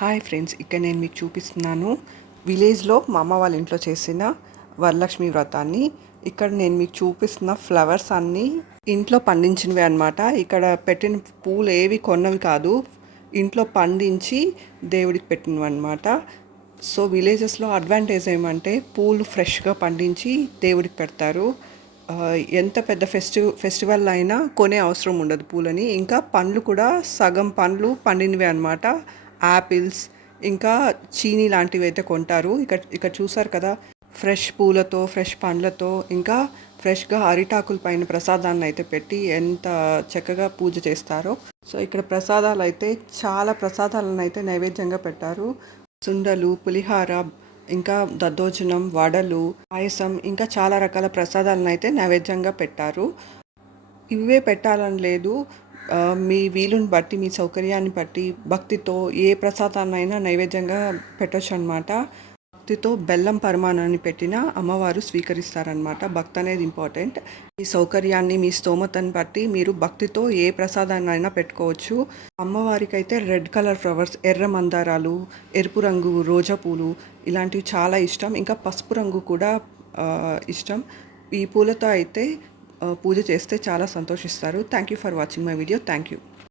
Hi friends, ఇక్కడ నేను మీకు చూపిస్తున్నాను విలేజ్లో మా అమ్మ వాళ్ళ ఇంట్లో చేసిన వరలక్ష్మి వ్రతాన్ని. ఇక్కడ నేను మీకు చూపిస్తున్న ఫ్లవర్స్ అన్నీ ఇంట్లో పండించినవి అనమాట. ఇక్కడ పెట్టిన పూలు ఏవి కొన్నవి కాదు, ఇంట్లో పండించి దేవుడికి పెట్టినవి అనమాట. సో విలేజెస్లో అడ్వాంటేజ్ ఏమంటే పూలు ఫ్రెష్గా పండించి దేవుడికి పెడతారు. ఎంత పెద్ద ఫెస్టివల్ అయినా కొనే అవసరం ఉండదు పూలని. ఇంకా పండ్లు కూడా సగం పండ్లు పండినవి అనమాట. యాపిల్స్ ఇంకా చీనీ లాంటివి అయితే కొంటారు. ఇక్కడ చూసారు కదా, ఫ్రెష్ పూలతో ఫ్రెష్ పండ్లతో ఇంకా ఫ్రెష్గా అరిటాకుల పైన ప్రసాదాన్ని అయితే పెట్టి ఎంత చక్కగా పూజ చేస్తారో. సో ఇక్కడ ప్రసాదాలు అయితే చాలా ప్రసాదాలను అయితే నైవేద్యంగా పెట్టారు. సుండలు, పులిహార, ఇంకా దద్దోజనం, వడలు, పాయసం ఇంకా చాలా రకాల ప్రసాదాలను అయితే నైవేద్యంగా పెట్టారు. ఇవే పెట్టాలని లేదు, మీ వీలుని బట్టి మీ సౌకర్యాన్ని బట్టి భక్తితో ఏ ప్రసాదాన్నైనా నైవేద్యంగా పెట్టొచ్చు అనమాట. భక్తితో బెల్లం పరమాణాన్ని పెట్టినా అమ్మవారు స్వీకరిస్తారనమాట. భక్తి అనేది ఇంపార్టెంట్. మీ సౌకర్యాన్ని మీ స్తోమతను బట్టి మీరు భక్తితో ఏ ప్రసాదాన్ని అయినా పెట్టుకోవచ్చు. అమ్మవారికి అయితే రెడ్ కలర్ ఫ్లవర్స్, ఎర్ర మందారాలు, ఎరుపు రంగు రోజా పూలు ఇలాంటివి చాలా ఇష్టం. ఇంకా పసుపు రంగు కూడా ఇష్టం. ఈ పూలతో అయితే పూజ చేస్తే చాలా సంతోషిస్తారు. Thank you for watching my video. Thank you.